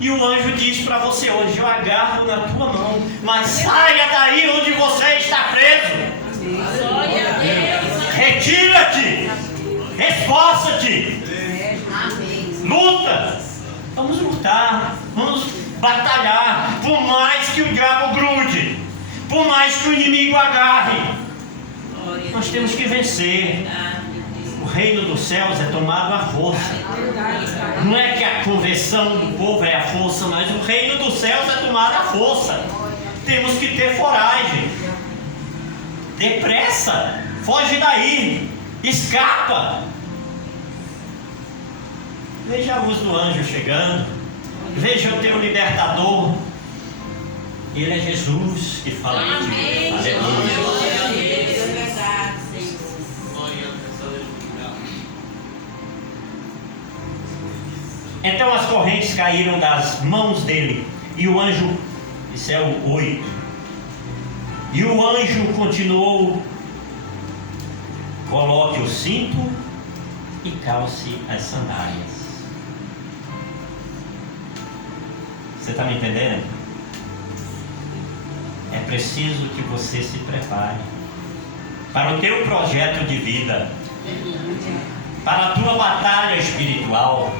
E o anjo diz para você hoje: eu agarro na tua mão, mas saia daí onde você está preso. Glória a Deus. Retira-te, esforça-te, luta. Vamos lutar, vamos batalhar, por mais que o diabo grude, por mais que o inimigo agarre. Nós temos que vencer. O reino dos céus é tomado à força. Não é que a conversão do povo é a força, mas o reino dos céus é tomado à força. Temos que ter coragem. Depressa, foge daí, escapa. Veja a luz do anjo chegando. Veja o teu libertador. Ele é Jesus que fala contigo. Aleluia. Então as correntes caíram das mãos dele. E o anjo, isso é o 8. E o anjo continuou: coloque o cinto e calce as sandálias. Você está me entendendo? É preciso que você se prepare para o teu projeto de vida, para a tua batalha espiritual,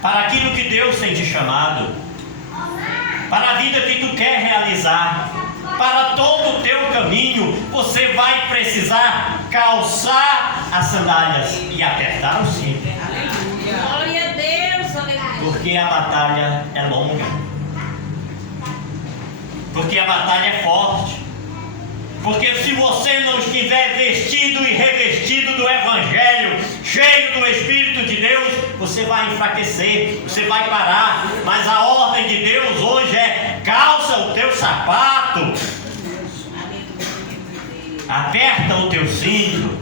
para aquilo que Deus tem te chamado, para a vida que tu quer realizar, para todo o teu caminho. Você vai precisar calçar as sandálias e apertar o cinto. Glória a Deus, aleluia. Porque a batalha é longa, porque a batalha é forte, porque se você não estiver vestido e revestido do Evangelho, cheio do Espírito de Deus, você vai enfraquecer, você vai parar. Mas a ordem de Deus hoje é: calça o teu sapato, aperta o teu cinto,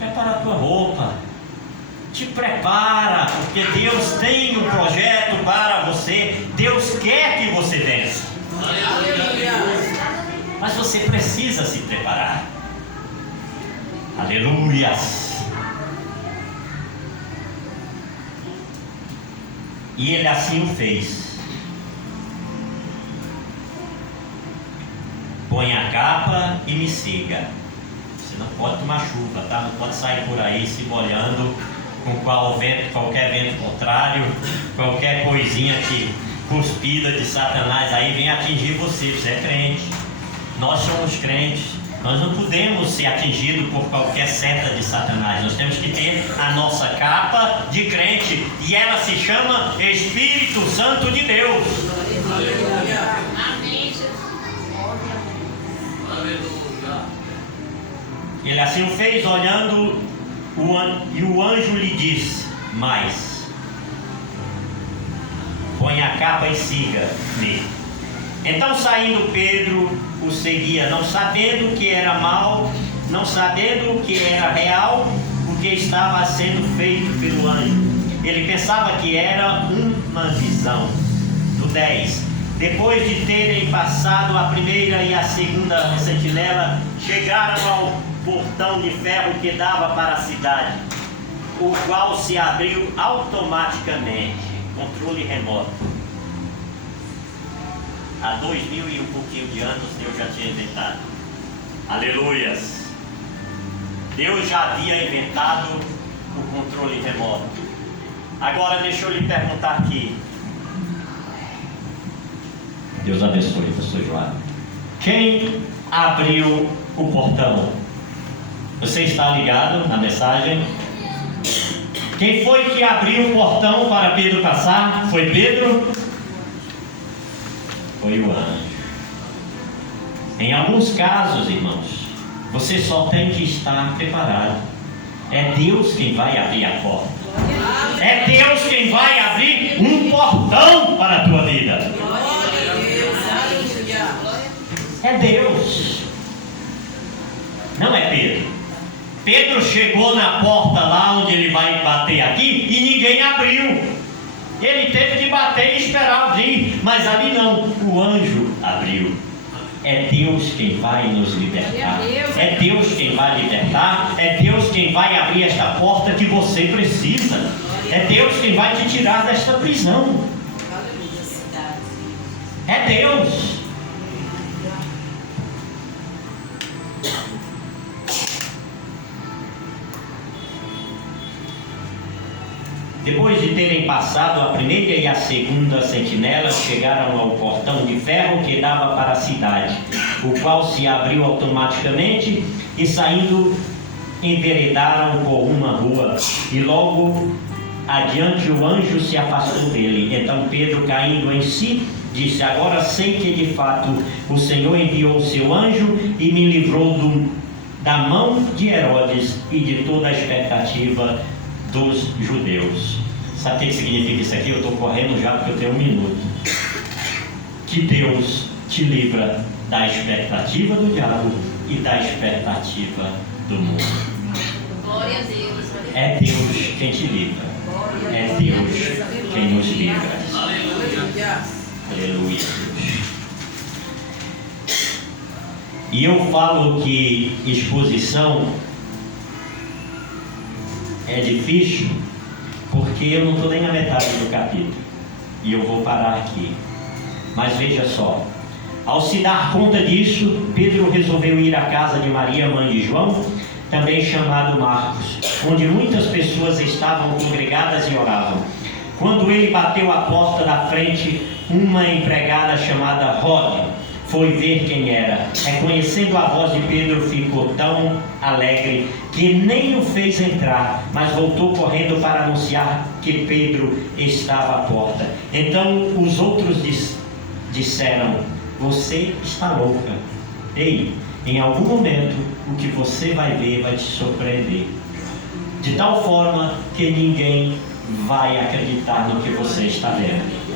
prepara a tua roupa, te prepara, porque Deus tem um projeto para você. Deus quer que você vença. Mas você precisa se preparar. Aleluias. E ele assim o fez. Põe a capa e me siga. Você não pode tomar chuva, tá? Não pode sair por aí se molhando com qualquer vento contrário, qualquer coisinha que cuspida de Satanás aí vem atingir você. Você é crente. Nós somos crentes. Nós não podemos ser atingidos por qualquer seta de Satanás. Nós temos que ter a nossa capa de crente, e ela se chama Espírito Santo de Deus. Aleluia. Amém, Jesus. Ele assim o fez, olhando, e o anjo lhe disse: mais, põe a capa e siga-me. Então, saindo, Pedro o seguia, não sabendo o que era mal, não sabendo o que era real, o que estava sendo feito pelo anjo. Ele pensava que era uma visão. No 10. Depois de terem passado a primeira e a segunda sentinela, chegaram ao portão de ferro que dava para a cidade, o qual se abriu automaticamente. Controle remoto. Há 2000 e um pouquinho de anos Deus já tinha inventado. Aleluias. Deus já havia inventado o controle remoto. Agora deixa eu lhe perguntar aqui. Deus abençoe, pastor João. Quem abriu o portão? Você está ligado na mensagem? Quem foi que abriu o portão para Pedro passar? Foi Pedro? Foi o anjo. Em alguns casos, irmãos, você só tem que estar preparado. É Deus quem vai abrir a porta. É Deus quem vai abrir um portão para a tua vida. É Deus. Não é Pedro. Pedro chegou na porta lá onde ele vai bater aqui e ninguém abriu. Ele teve que bater e esperar abrir, mas ali não, o anjo abriu. É Deus quem vai nos libertar. É Deus quem vai libertar. É Deus quem vai abrir esta porta que você precisa. É Deus quem vai te tirar desta prisão. É Deus. Depois de terem passado a primeira e a segunda sentinela, chegaram ao portão de ferro que dava para a cidade, o qual se abriu automaticamente, e saindo enveredaram por uma rua, e logo adiante o anjo se afastou dele. Então Pedro, caindo em si, disse: agora sei que de fato o Senhor enviou o seu anjo e me livrou da mão de Herodes e de toda a expectativa dos judeus. Sabe o que significa isso aqui? Eu estou correndo já porque eu tenho 1 minuto. Que Deus te livra da expectativa do diabo e da expectativa do mundo. Glória a Deus. É Deus quem te livra. É Deus quem nos livra. Aleluia. Aleluia, Deus. E eu falo que exposição é difícil porque eu não estou nem na metade do capítulo e eu vou parar aqui. Mas veja só, ao se dar conta disso, Pedro resolveu ir à casa de Maria, mãe de João, também chamado Marcos, onde muitas pessoas estavam congregadas e oravam. Quando ele bateu à porta da frente, uma empregada chamada Rode foi ver quem era. Reconhecendo a voz de Pedro, ficou tão alegre que nem o fez entrar, mas voltou correndo para anunciar que Pedro estava à porta. Então os outros disseram: você está louca. Ei, em algum momento o que você vai ver vai te surpreender, de tal forma que ninguém vai acreditar no que você está vendo.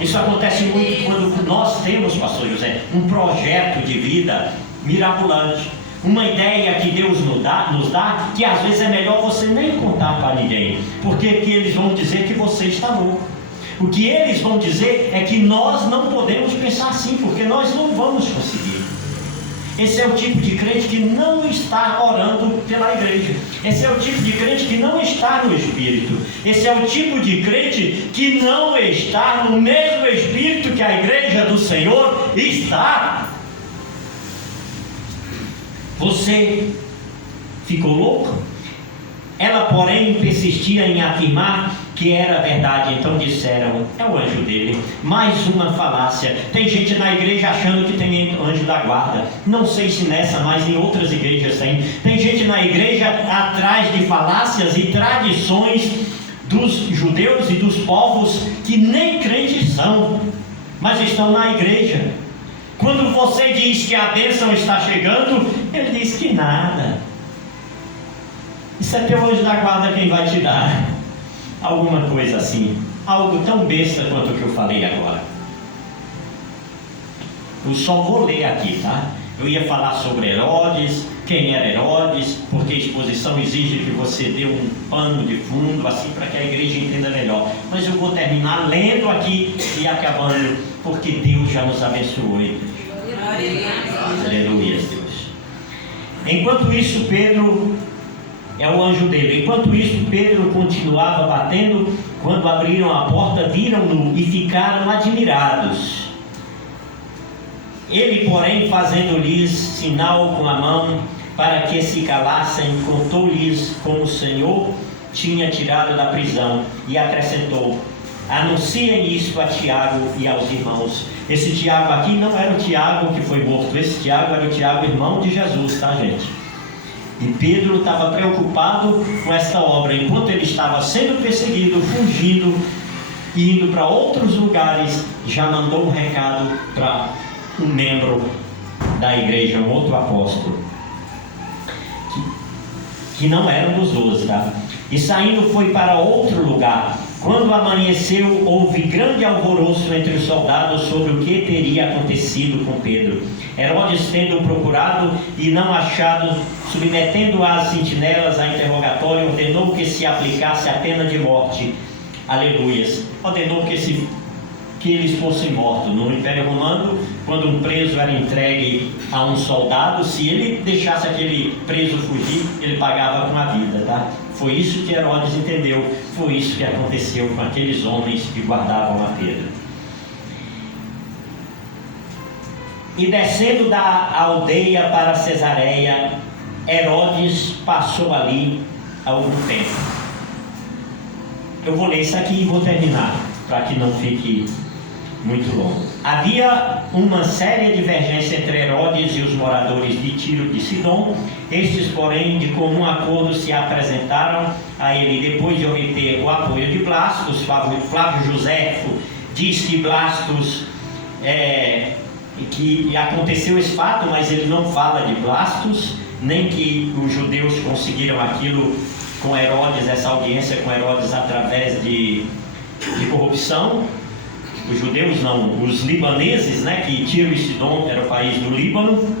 Isso acontece muito quando nós temos, pastor José, um projeto de vida mirabolante, uma ideia que Deus nos dá, que às vezes é melhor você nem contar para ninguém, porque que eles vão dizer que você está louco. O que eles vão dizer é que nós não podemos pensar assim, porque nós não vamos conseguir. Esse é o tipo de crente que não está orando pela igreja. Esse é o tipo de crente que não está no Espírito. Esse é o tipo de crente que não está no mesmo Espírito que a igreja do Senhor está. Você ficou louco? Ela, porém, persistia em afirmar que era verdade. Então disseram: é o anjo dele. Mais uma falácia. Tem gente na igreja achando que tem anjo da guarda. Não sei se nessa, mas em outras igrejas tem. Tem gente na igreja atrás de falácias e tradições dos judeus e dos povos que nem crentes são, mas estão na igreja. Quando você diz que a bênção está chegando, ele diz que nada. Isso é teu anjo da guarda quem vai te dar. Alguma coisa assim, algo tão besta quanto o que eu falei agora. Eu só vou ler aqui, tá? Eu ia falar sobre Herodes, quem era Herodes, porque a exposição exige que você dê um pano de fundo, assim, para que a igreja entenda melhor. Mas eu vou terminar lendo aqui e acabando, porque Deus já nos abençoou. Aleluia, Deus. Enquanto isso, Pedro... é o anjo dele. Enquanto isso, Pedro continuava batendo. Quando abriram a porta, viram-no e ficaram admirados. Ele, porém, fazendo-lhes sinal com a mão para que se calassem, contou-lhes como o Senhor tinha tirado da prisão, e acrescentou: anunciem isso a Tiago e aos irmãos. Esse Tiago aqui não era o Tiago que foi morto. Esse Tiago era o Tiago, irmão de Jesus, tá, gente? E Pedro estava preocupado com esta obra. Enquanto ele estava sendo perseguido, fugindo e indo para outros lugares, já mandou um recado para um membro da igreja, um outro apóstolo, que não era um dos 12, tá? E saindo foi para outro lugar. Quando amanheceu, houve grande alvoroço entre os soldados sobre o que teria acontecido com Pedro. Herodes, tendo procurado e não achado, submetendo as sentinelas a interrogatório, ordenou que se aplicasse a pena de morte. Aleluias. Ordenou que se que eles fossem mortos. No Império Romano, quando um preso era entregue a um soldado, se ele deixasse aquele preso fugir, ele pagava com a vida, tá? Foi isso que Herodes entendeu, foi isso que aconteceu com aqueles homens que guardavam a pedra. E descendo da aldeia para Cesareia, Herodes passou ali algum tempo. Eu vou ler isso aqui e vou terminar, para que não fique muito longo. Havia uma séria divergência entre Herodes e os moradores de Tiro e de Sidom. Estes, porém, de comum acordo se apresentaram a ele depois de obter o apoio de Blastus. Flávio Joséfo diz que Blastus, que aconteceu esse fato, mas ele não fala de Blastus, nem que os judeus conseguiram aquilo com Herodes, essa audiência com Herodes através de corrupção. Os judeus não, os libaneses, né, que Tiro e Sidom era o país do Líbano.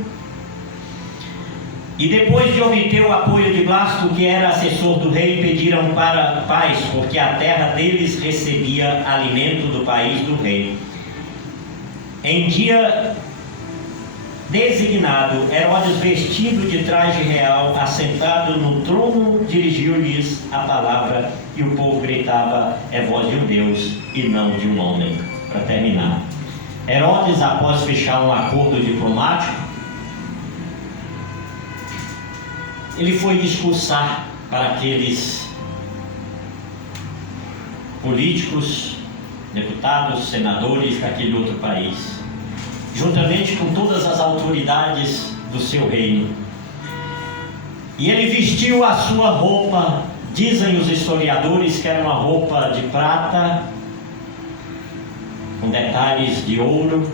E depois de obter o apoio de Blasto, que era assessor do rei, pediram para paz, porque a terra deles recebia alimento do país do rei. Em dia designado, Herodes, vestido de traje real, assentado no trono, dirigiu-lhes a palavra, e o povo gritava: é voz de um Deus e não de um homem. Para terminar, Herodes, após fechar um acordo diplomático, ele foi discursar para aqueles políticos, deputados, senadores daquele outro país, juntamente com todas as autoridades do seu reino. E ele vestiu a sua roupa, dizem os historiadores que era uma roupa de prata, com detalhes de ouro.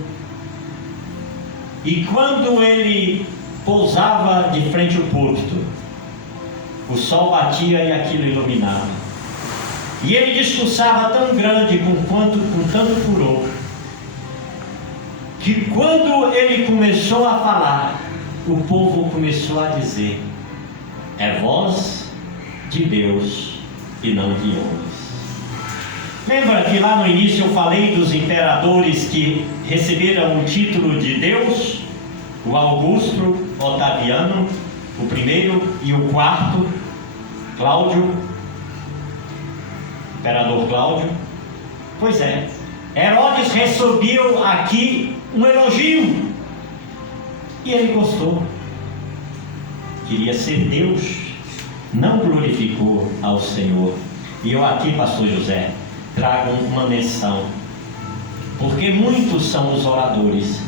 E quando ele pousava de frente ao púlpito, o sol batia e aquilo iluminava. E ele discursava tão grande, com tanto furor, que quando ele começou a falar, o povo começou a dizer: é voz de Deus e não de homens. Lembra que lá no início eu falei dos imperadores que receberam o título de Deus? O Augusto Otaviano, o primeiro, e o quarto, Cláudio, imperador Cláudio. Pois é, Herodes recebeu aqui um elogio e ele gostou. Queria ser Deus, não glorificou ao Senhor. E eu aqui, pastor José, trago uma menção, porque muitos são os oradores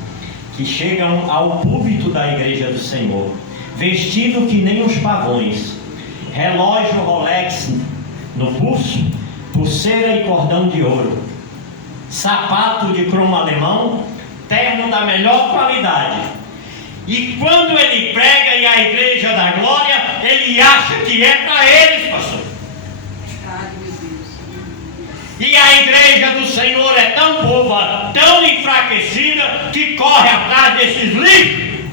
que chegam ao púlpito da igreja do Senhor, vestido que nem os pavões, relógio Rolex no pulso, pulseira e cordão de ouro, sapato de cromo alemão, terno da melhor qualidade. E quando ele prega e a igreja da glória, ele acha que é para eles, pastor. E a igreja do Senhor é tão boba, tão enfraquecida, que corre atrás desses lixos.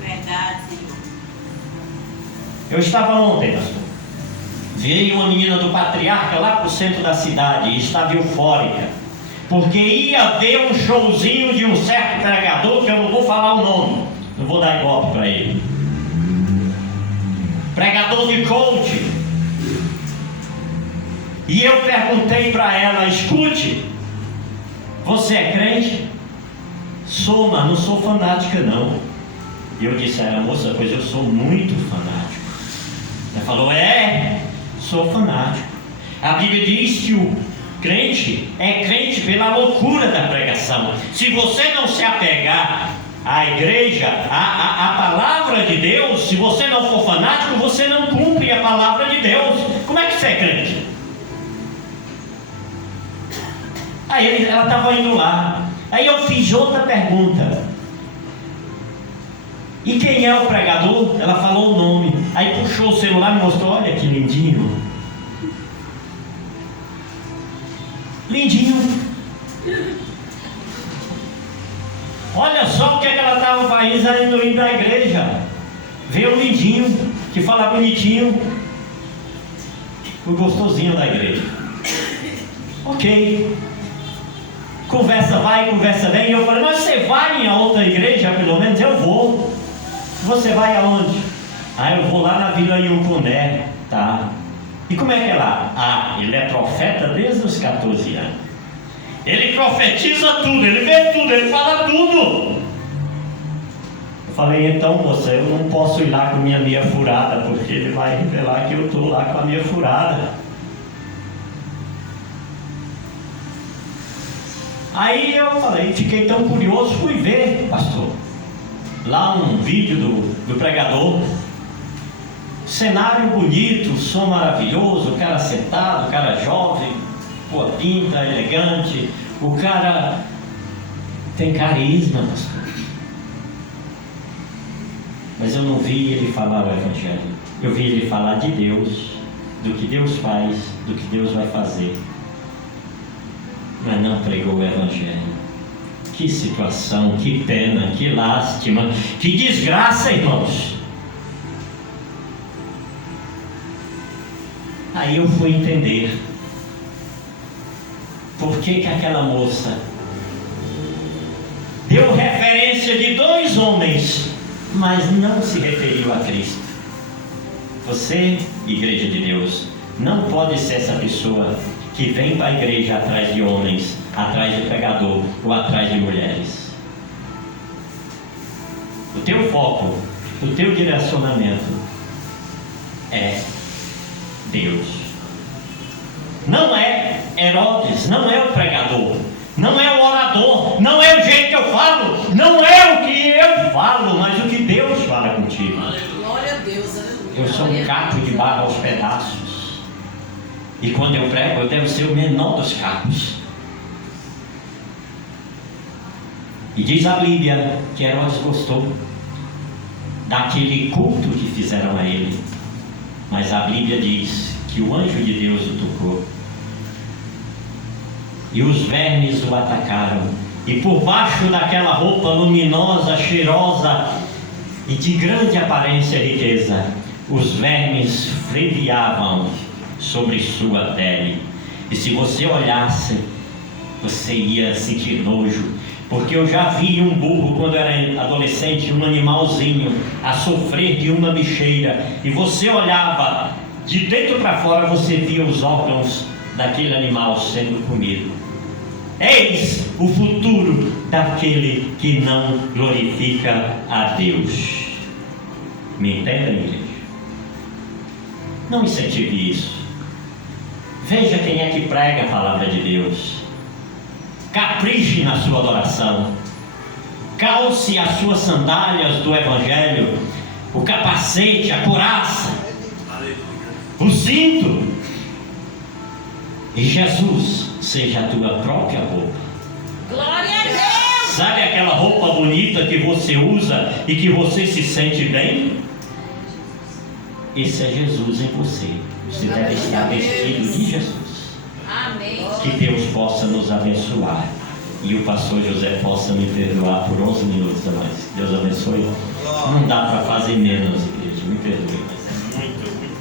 Verdade, Senhor. Eu estava ontem, pastor. Veio uma menina do patriarca lá para o centro da cidade e estava eufórica, porque ia ver um showzinho de um certo pregador, que eu não vou falar o nome, não vou dar golpe para ele. Pregador de coach. E eu perguntei para ela: escute, você é crente? Sou, mas não sou fanática não. E eu disse a ela: moça, pois eu sou muito fanático. Ela falou: sou fanático. A Bíblia diz que o crente é crente pela loucura da pregação. Se você não se apegar à igreja, à palavra de Deus, se você não for fanático, você não cumpre a palavra de Deus. Como é que você é crente? Aí ela estava indo lá. Aí eu fiz outra pergunta: e quem é o pregador? Ela falou o nome. Aí puxou o celular e me mostrou: olha que lindinho. Lindinho. Olha só o que ela estava fazendo indo da igreja. Veio o lindinho, que fala bonitinho, o gostosinho da igreja. Ok. Conversa vai, conversa vem. E eu falei, mas você vai em outra igreja pelo menos? Eu vou. Você vai aonde? Ah, eu vou lá na Vila Iucundé. Tá. E como é que é lá? Ah, ele é profeta desde os 14 anos. Ele profetiza tudo, ele vê tudo, ele fala tudo. Eu falei, então moça, eu não posso ir lá com minha meia furada, porque ele vai revelar que eu estou lá com a meia furada. Aí eu falei, fiquei tão curioso, fui ver, pastor, lá um vídeo do pregador. Cenário bonito, som maravilhoso, o cara sentado, o cara jovem, boa pinta, elegante, o cara tem carisma, pastor. Mas eu não vi ele falar o Evangelho. Eu vi ele falar de Deus, do que Deus faz, do que Deus vai fazer. Mas não pregou o Evangelho. Que situação, que pena, que lástima, que desgraça, irmãos. Aí eu fui entender por que aquela moça deu referência de 2 homens, mas não se referiu a Cristo. Você, igreja de Deus, não pode ser essa pessoa que vem para a igreja atrás de homens, atrás de pregador ou atrás de mulheres. O teu foco, o teu direcionamento é Deus. Não é Herodes, não é o pregador, não é o orador, não é o jeito que eu falo, não é o que eu falo, mas o que Deus fala contigo. Glória a Deus, aleluia. Eu sou um caco de barro aos pedaços, e quando eu prego eu devo ser o menor dos cacos. E diz a Bíblia que Herodes gostou daquele culto que fizeram a ele, mas a Bíblia diz que o anjo de Deus o tocou e os vermes o atacaram, e por baixo daquela roupa luminosa, cheirosa e de grande aparência e riqueza, os vermes freviavam sobre sua pele, e se você olhasse, você ia sentir nojo, porque eu já vi um burro quando era adolescente, um animalzinho, a sofrer de uma bicheira, e você olhava de dentro para fora, você via os órgãos daquele animal sendo comido. Eis o futuro daquele que não glorifica a Deus. Me entendem, igreja? Não incentive isso. Veja quem é que prega a palavra de Deus. Capriche na sua adoração. Calce as suas sandálias do Evangelho, o capacete, a couraça, o cinto, e Jesus seja a tua própria roupa. Glória a Deus. Sabe aquela roupa bonita que você usa e que você se sente bem? Esse é Jesus em você. Você deve estar vestido de Jesus. Amém. Que Deus possa nos abençoar e o pastor José possa me perdoar por 11 minutos a mais. Deus abençoe. Não dá para fazer menos, igreja, me perdoe, mas é muito